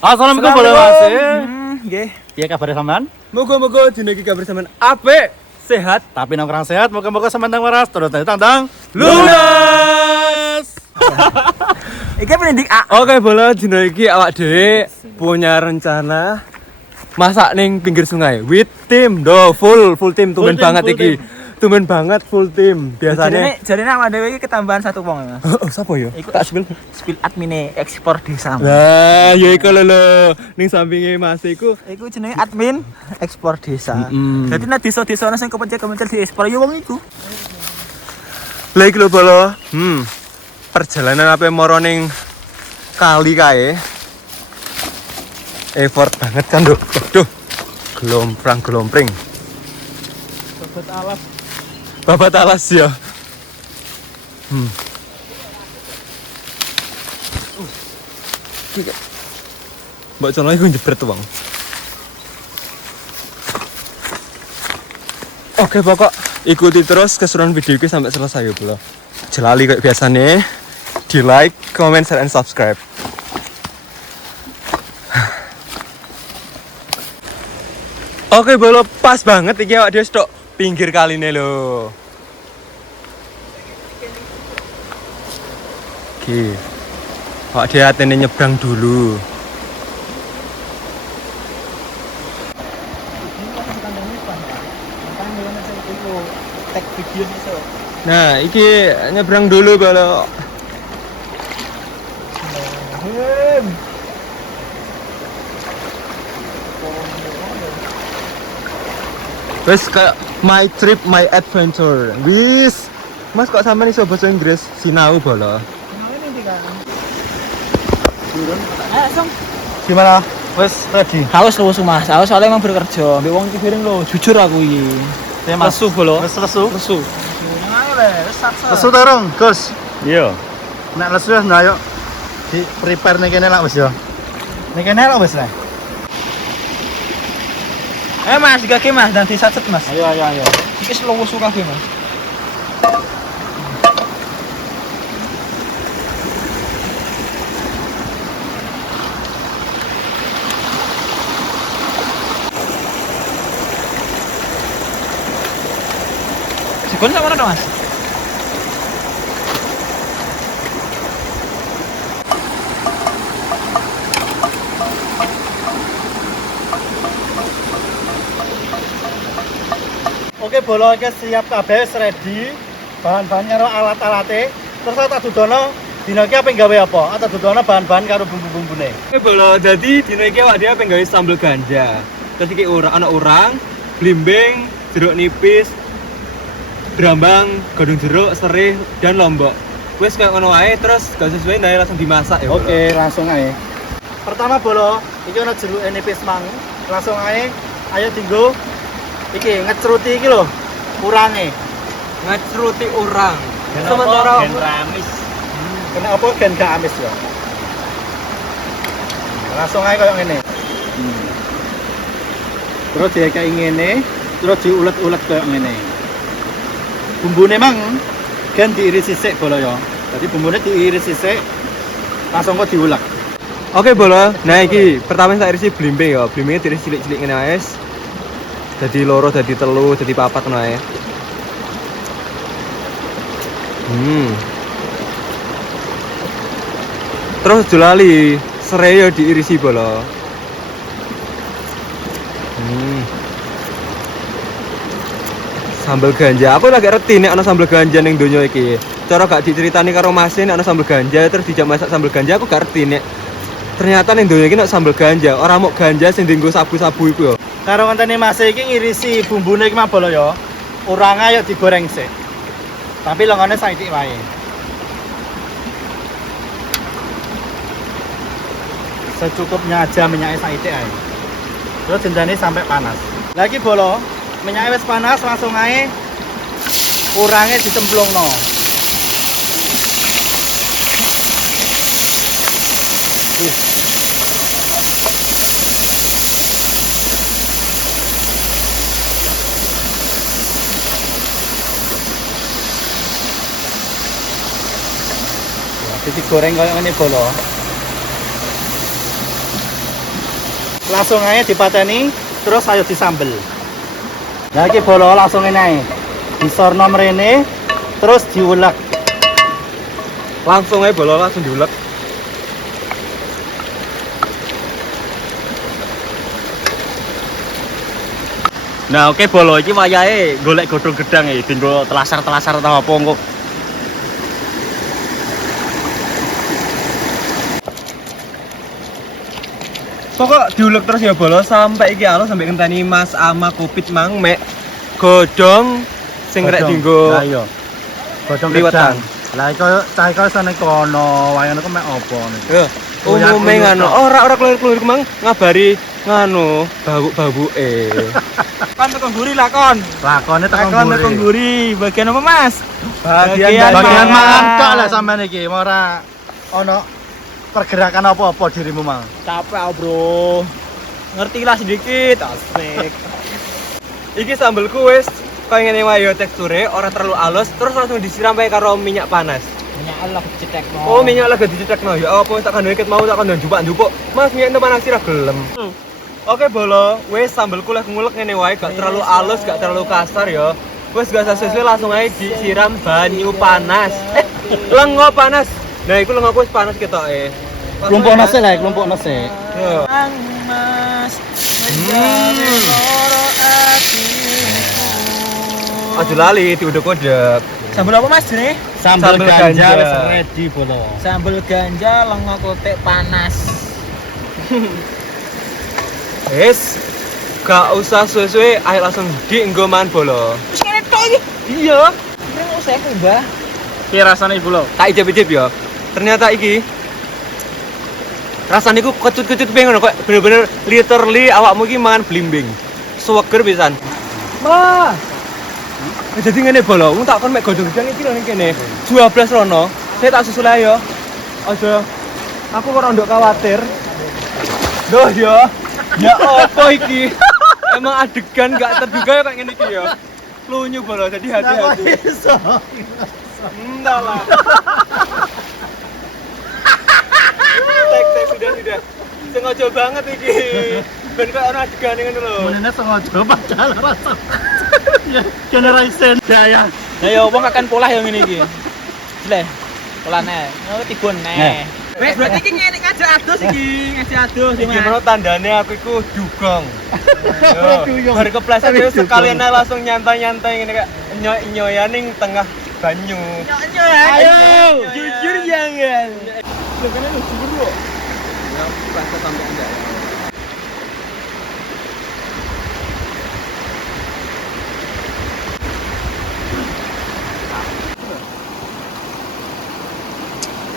Assalamualaikum boleh Mas. Nggih. Piye kabare sampean? Moga-moga dina iki kabar sampean apik, sehat. Tapi nang kurang sehat, moga-moga sampean tang waras terus tang lunas. Iki pendidik A. Oke, bola dina iki awak dhewe punya rencana masak ning pinggir sungai with tim full tim tumben banget iki. Tumben banget full tim. Biasanya jarine awak dhewe iki ketambahan satu wong Mas. Oh, sapa ya? Iku Tak spill. spill admine ekspor desa. Lah, ya iku lho. Ning sampinge Mas iku Iku jenenge admin ekspor desa. Dadi nek desa-desa ana sing kepencet diekspor ya wong iku. lah iki lho bolo. Perjalanan apa moro ning kali kae. Effort banget kan lho. Aduh. Gelompring. Babat alas ya. Mbak Cono iku njebret wong. Oke pokok ikuti terus keseruan video ini sampai selesai ya bro. Jelali kayak biasanya. Di like, comment, share, and subscribe. Oke bolo pas banget iki awak dhewe stok pinggir kaline lho. Oke. Awak dhewe atene nyebrang dulu. Nah, iki nyebrang dulu bolo. Wes kayak my trip, my adventure. Wis. Mas kok sampean iso bahasa Inggris? Sinau bolo. Langsung. Gimana? Wes ready. Haus lho Mas. Haus soalnya emang bekerja. Mbek wong iki bareng lho, jujur aku iki. Lesu bolo. Wes lesu. Lesu. Lesu tarung, Gus. Iya. Nek lesu wis nah yuk. Di prepare ning kene lak wis yo. Ning kene lak wis lah. Mas, gak Mas, dan disacet Mas. Ayo. Iki slow suka Mas. Sikon sama mana Mas? Oke, bolo iki siap kabeh, wis ready. Bahan-bahannya karo alat-alate. Terus tak dudono dina iki ape gawe apa? Tak dudono bahan-bahan karo bumbu-bumbune. Oke bolo, jadi dino iki awak dhewe pengen gawe sambel ganja. Terus iki ana urang, blimbing, jeruk nipis, brambang, godong jeruk, serih, dan lombok. Wes kayak ngono wae terus gak sesuai ndae langsung dimasak ya. Oke, langsung ae. Pertama bolo, iki ana jeruk nipis mang. Langsung ae ayo dinggo iki ngecruti iki lho, urange. Ngecruti urang. Sementara gen ramis. Kena apa gen gak amis ya. Langsung ae koyo ngene. Terus kayak ngene, terus diulet-ulet koyo ngene. Bumbune mang gen diiris sisik bolo ya. Jadi bumbune diiris sisik langsung kok diulek. Oke bolo, nah iki pertama tak irisi blimbing ya. Blimbingnya diiris cilik-cilik ngene wae. Jadi loro, jadi telu, jadi papat ngono ae. Terus julali serai ya diirisi bolo. Sambal ganja. Aku lagi ngerti nek ana sambal ganja ning donya iki. Cara gak diceritani karo Mas nek ana sambal ganja terus dijak masak sambal ganja aku gak ngerti nek ternyata ning donya iki nek sambal ganja, ora mok ganja sing dienggo sabu-sabu iku ya. Karo ngontene Mas iki ngirisi bumbune iki mah bolo ya. Urange ayo digoreng sik. Tapi lengone saithik wae. Secukupnya aja minyaknya saithik ae. Terus jendane sampai panas. Lagi bolo, minyaknya wis panas langsung ae urange dicemplungno. Jadi goreng kayak ini bolo. langsung aja dipateni terus ayo disambel. Nah iki bolo langsung ini ae. Disorno mrene terus diulek. Langsung aja bolo langsung diulek. Nah, oke bolo iki wayahe golek godhong gedang iki dinggo telasar-telasar atau apa engko. Pokok diulek terus ya bolo sampai iki alus sampai ngenteni Mas ama kupit mang mek godhong sing rek dinggo Lah iya. Godhong liwetan. gedang. Lah iku cah iku sane kono, wayane ku mek opo niku. Ya, umume ngono. Ora keluar-keluar mang ngabari nganu bau-bauke. Kon tekong guri lah kon. Lakone tekan Kon tekong guri. Bagian apa Mas? Bagian bagian mangan tok lah sampean iki, ora ono pergerakan apa-apa dirimu mang. Capek bro. Ngerti lah sedikit. Asik. Iki sambelku wis kaya ngene wae yo teksture, ora terlalu halus, terus langsung disiram wae karo minyak panas. Minyak Allah dicetekno. Oh, minyak lagi dicetekno. Ya apa tak kandhane ket mau tak kandhane njupuk-njupuk. Mas minyak panas sira gelem. Oke bolo, wis sambelku lek ngulek ngene wae, gak terlalu halus, gak terlalu kasar ya. Wis gak sesuai langsung aja disiram banyu panas. Lengo panas. Nah, iku lengoku wis panas ketoke. Kelompok nase lah, kelompok nase. Yo. Mas menjadi loro atiku. Aduh lali diudek-udek. Sambel apa Mas ini? Sambal Sambal ganja ganja. wis ready bolo. Sambel ganja lengo kotek panas. Wis gak usah suwe-suwe, ayo langsung dienggo man bolo. Wis ngene tok iki. Iya. Kira usah aku, Mbah. Piye rasane bolo? Tak ijep-ijep ya. Ternyata iki rasane iku kecut-kecut pengen kok bener-bener literally awakmu iki mangan blimbing. Seger pisan. Wah. Jadi ngene bolo, wong tak kon mek godhong gedang iki lho ning kene. 12 rono. Saya tak susul ae yo. Aja aku kok ndok kuwatir. Duh yo. Ya apa iki? Emang adegan gak terduga ya kayak ngene iki yo. Lunyu bolo, jadi hati-hati. Enggak lah. Tek sudah. Sengaja banget iki. Ben kok ana adegan ngono lho. Menene sengaja padahal rasa. Ya, generation daya. Lah ya wong akan pola yang ngene iki. Leh. Polane. Oh tibun neh. Wes berarti iki ngajak adus iki, ngajak adus Iki menurut tandane aku iku dugong. Yo, bar kepleset wis sekalian ae langsung nyantai-nyantai ngene kayak enyoy-enyoyan ning tengah banyu. Ayo, jujur jangan. Lho kan lu jujur lu. Ya, pas sampai enggak.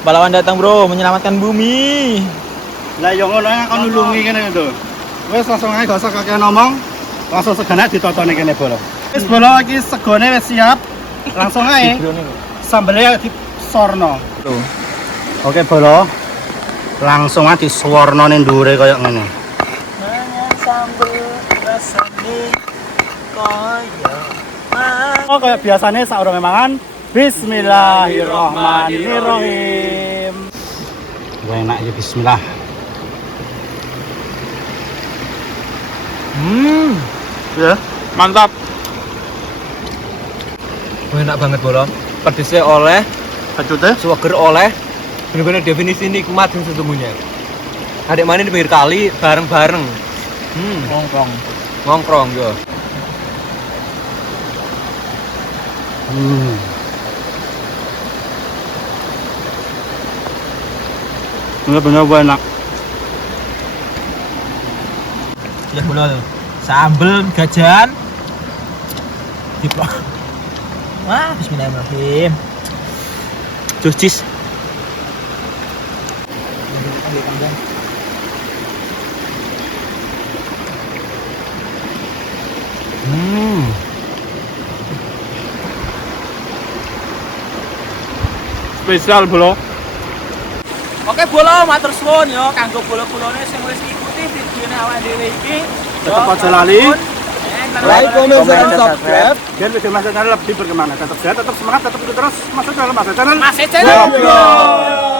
Pahlawan datang bro, menyelamatkan bumi. Lah yo ngono ae kon nulungi kene to. Wis langsung ae gak usah kakek ngomong. Langsung segenap ditotone kene bolo. Wis bolo iki segone wis siap. Langsung ae sambelnya disorno. Oke bolo. Langsung ae disorno ning ndure kaya ngene. Mangan sambel rasane koyo Oh kayak biasanya saurunge mangan. Bismillahirrahmanirrahim. Wah enak ya bismillah. Ya, mantap. Enak banget bolo. Pedesnya oleh, kacute. suweger oleh. Bener-bener definisi nikmat yang sesungguhnya. Adik mana di pinggir kali bareng-bareng. Ngongkrong yo. Bener-bener enak. Ya bolo. Sambel gajan. Diplok. Wah, bismillahirrahmanirrahim. Jus. Spesial bolo. Oke bolo, matur suwun yo kanggo bolo-bolone sing wis ngikuti videone awake dhewe iki. Tetep aja lali. Like, comment, dan subscribe. Biar video Mas channel lebih berkembang. Tetap sehat, tetap semangat, tetap terus masuk dalam Mas channel. Masih channel. Goblok.